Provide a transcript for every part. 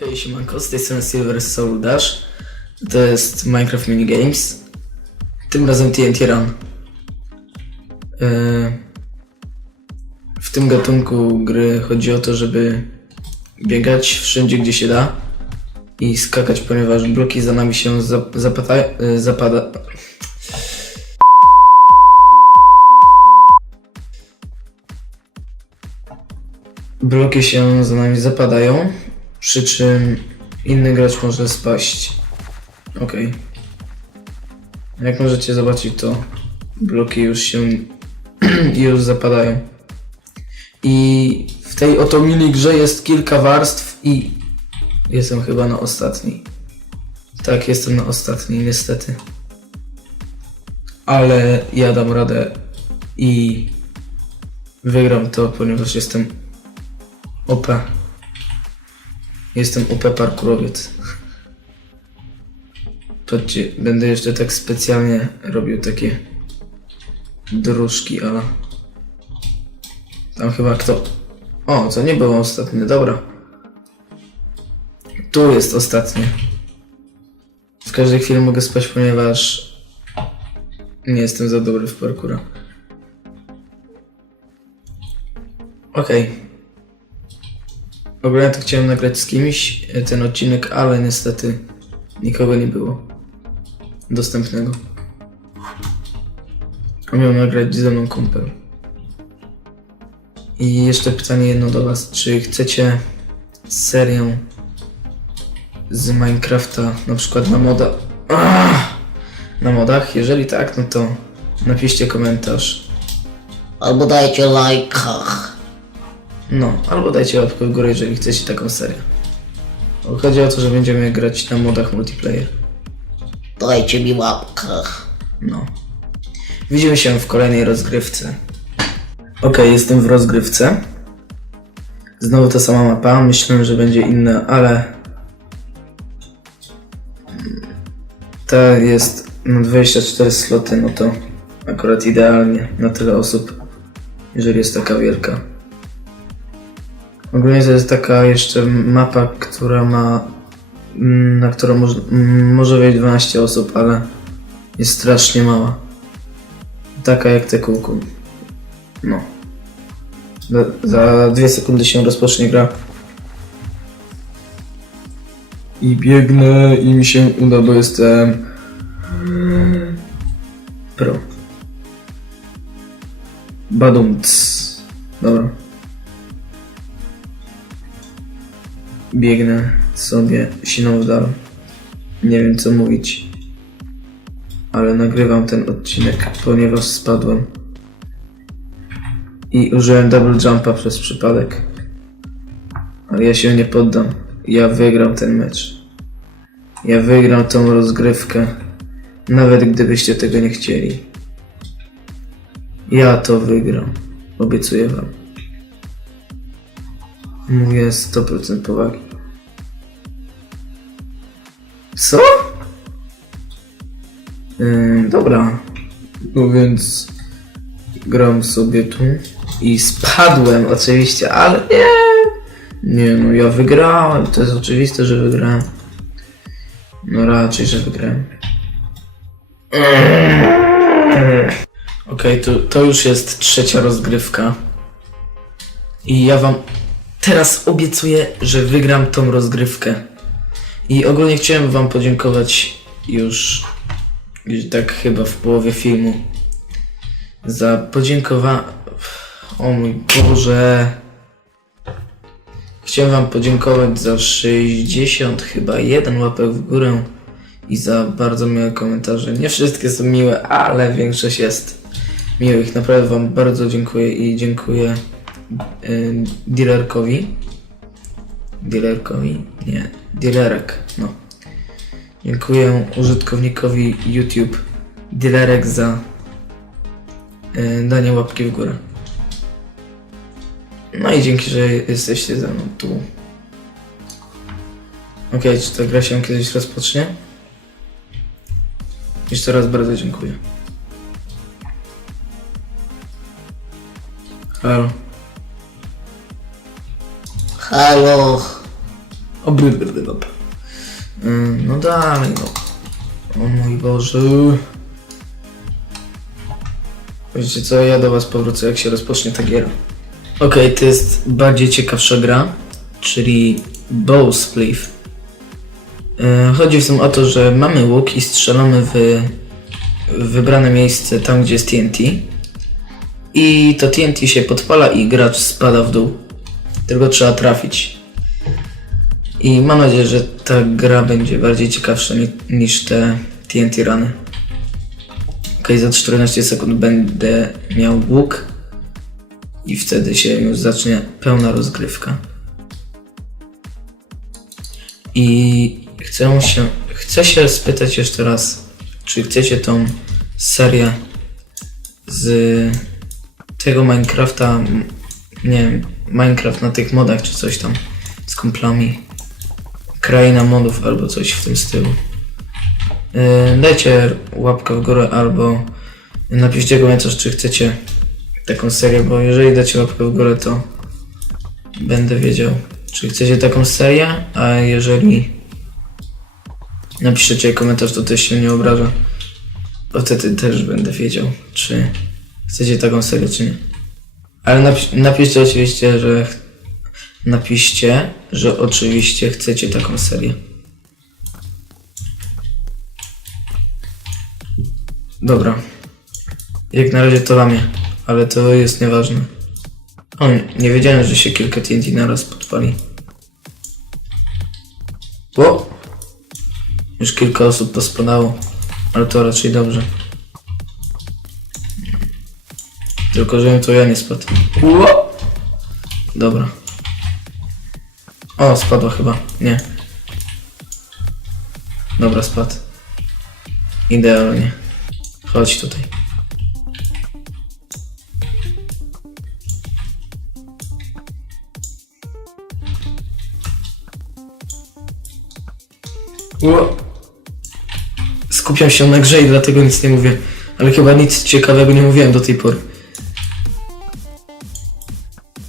Hej, siemanko, z tej strony Silver Soul Dash. To jest Minecraft Minigames. Tym razem TNT Run. Yy, W tym gatunku gry chodzi o to, żeby biegać wszędzie, gdzie się da i skakać, ponieważ bloki za nami się za- zapata, yy, zapada... Bloki się za nami zapadają, przy czym inny gracz może spaść. Okej. Jak możecie zobaczyć, to bloki już się już zapadają. I w tej oto mini grze jest kilka warstw i jestem chyba na ostatniej. Tak, jestem na ostatniej, niestety. Ale ja dam radę i wygram to, ponieważ jestem OP. Jestem OP parkurowiec. Będę jeszcze tak specjalnie robił takie dróżki, ale... Tam chyba kto... O, to nie było ostatnie, dobra. Tu jest ostatnie. W każdej chwili mogę spać, ponieważ nie jestem za dobry w parkura. Okej. Ogólnie to chciałem nagrać z kimś e, ten odcinek, ale niestety nikogo nie było dostępnego. A miał nagrać ze mną kumpel. I jeszcze pytanie jedno do was. Czy chcecie serię z Minecrafta na przykład na moda... Ah! Na modach? Jeżeli tak, no to napiszcie komentarz. Albo dajcie lajka. No, albo dajcie łapkę w górę, jeżeli chcecie taką serię. Bo Chodzi o to, że będziemy grać na modach multiplayer. Dajcie mi łapkę. No. Widzimy się w kolejnej rozgrywce. Okej, jestem w rozgrywce. Znowu ta sama mapa. Myślałem, że będzie inna, ale. Ta jest na 24 sloty, no to akurat idealnie na tyle osób, jeżeli jest taka wielka. Ogólnie to jest taka jeszcze mapa, która ma. mm, na którą moż, mm, może wejść 12 osób, ale jest strasznie mała. Taka jak te kółku. No. Za, za sekundy się rozpocznie gra. I biegnę i mi się uda, bo jestem pro. Badumc. Dobra. Biegnę sobie siną w dal. Nie wiem co mówić ale nagrywam ten odcinek, ponieważ spadłem. I użyłem double jumpa przez przypadek. Ale ja się nie poddam. Ja wygram ten mecz. Ja wygram tą rozgrywkę. Nawet gdybyście tego nie chcieli. Ja to wygram. Obiecuję wam. Mówię 100% powagi. Co? Yy, dobra. No więc gram sobie tu i spadłem oczywiście, ale nie. Nie no, ja wygrałem. To jest oczywiste, że wygrałem. No raczej, że wygrałem. Okej, to, to już jest trzecia rozgrywka. I ja wam teraz obiecuję, że wygram tą rozgrywkę. I ogólnie chciałem wam podziękować już gdzieś tak chyba w połowie filmu za podziękowanie. O mój Boże. Chciałem Wam podziękować za 60 chyba jeden łapek w górę i za bardzo miłe komentarze. Nie wszystkie są miłe, ale większość jest miłych. Naprawdę Wam bardzo dziękuję i dziękuję yy, dealerkowi. Dealerkowi? Nie, dealerek, no. Dziękuję użytkownikowi YouTube Dilerek za y, danie łapki w górę. No i dzięki, że jesteście ze mną tu. Okej, czy ta gra się kiedyś rozpocznie? Jeszcze raz bardzo dziękuję. Halo. Halo. Obrydbrdybab. No dalej, no. O mój Boże. Wiecie co, ja do was powrócę jak się rozpocznie ta giera. Okej, to jest bardziej ciekawsza gra, czyli Bowspliff. Yy, Chodzi w tym o to, że mamy łuk i strzelamy w, w wybrane miejsce tam, gdzie jest TNT. I to TNT się podpala i gracz spada w dół. Tylko trzeba trafić. I mam nadzieję, że ta gra będzie bardziej ciekawsza ni- niż te TNT rany. Ok, za 14 sekund będę miał łuk i wtedy się już zacznie pełna rozgrywka. I chcę się, chcę się spytać jeszcze raz, czy chcecie tą serię z tego Minecrafta, nie wiem, Minecraft na tych modach czy coś tam z kumplami, kraina modów albo coś w tym stylu. Yy, dajcie łapkę w górę albo napiszcie komentarz, czy chcecie taką serię, bo jeżeli dacie łapkę w górę, to będę wiedział, czy chcecie taką serię, a jeżeli napiszecie komentarz, to też się nie obrażę. Bo wtedy też będę wiedział, czy chcecie taką serię, czy nie. Ale napi- napiszcie oczywiście, że napiszcie, że oczywiście chcecie taką serię. Dobra. Jak na razie to lamię, ale to jest nieważne. O, nie wiedziałem, że się kilka TNT naraz podpali. O! Już kilka osób pospadało, ale to raczej dobrze. Tylko, żebym to ja nie spadł. Ło! Dobra. O, spadła chyba. Nie. Dobra, spadł. Idealnie. Chodź tutaj. Ło. Skupiam się na grze i dlatego nic nie mówię. Ale chyba nic ciekawego nie mówiłem do tej pory.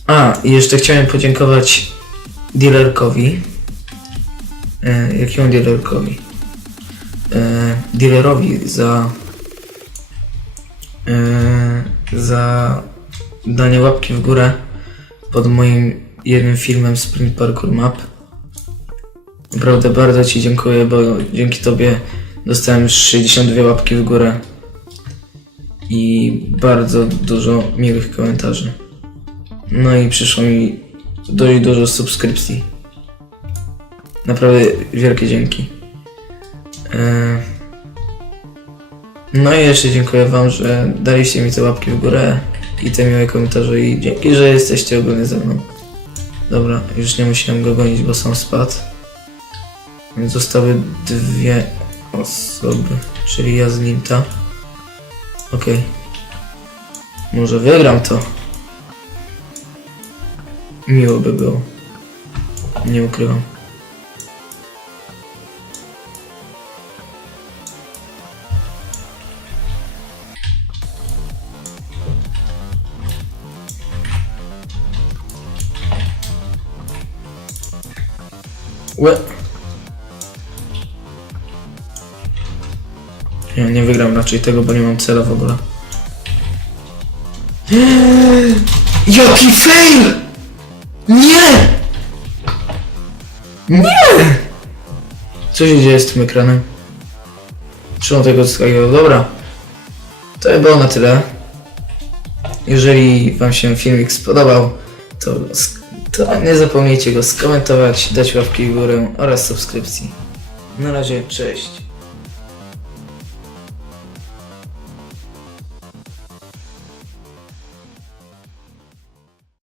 A, i jeszcze chciałem podziękować dealerkowi. E, jakiemu dealerkowi? E, dealerowi za e, za danie łapki w górę pod moim jednym filmem Sprint Parkour Map. Naprawdę bardzo Ci dziękuję, bo dzięki Tobie dostałem już 62 łapki w górę i bardzo dużo miłych komentarzy. No i przyszło mi dość dużo subskrypcji. Naprawdę wielkie dzięki. E, No i jeszcze dziękuję Wam, że daliście mi te łapki w górę i te miłe komentarze i dzięki, że jesteście ogólnie ze mną. Dobra, już nie musiałem go gonić, bo sam spadł. Więc zostały dwie osoby, czyli ja z nim ta. Okej. Może wygram to. Miło by było. Nie ukrywam. Łe. Ja nie wygram raczej tego, bo nie mam cela w ogóle. Jaki fail! Nie! Nie! Co się dzieje z tym ekranem? On tego odskakiwał? Dobra. To by było na tyle. Jeżeli Wam się filmik spodobał, to, to nie zapomnijcie go skomentować, dać łapki w górę oraz subskrypcji. Na razie, cześć.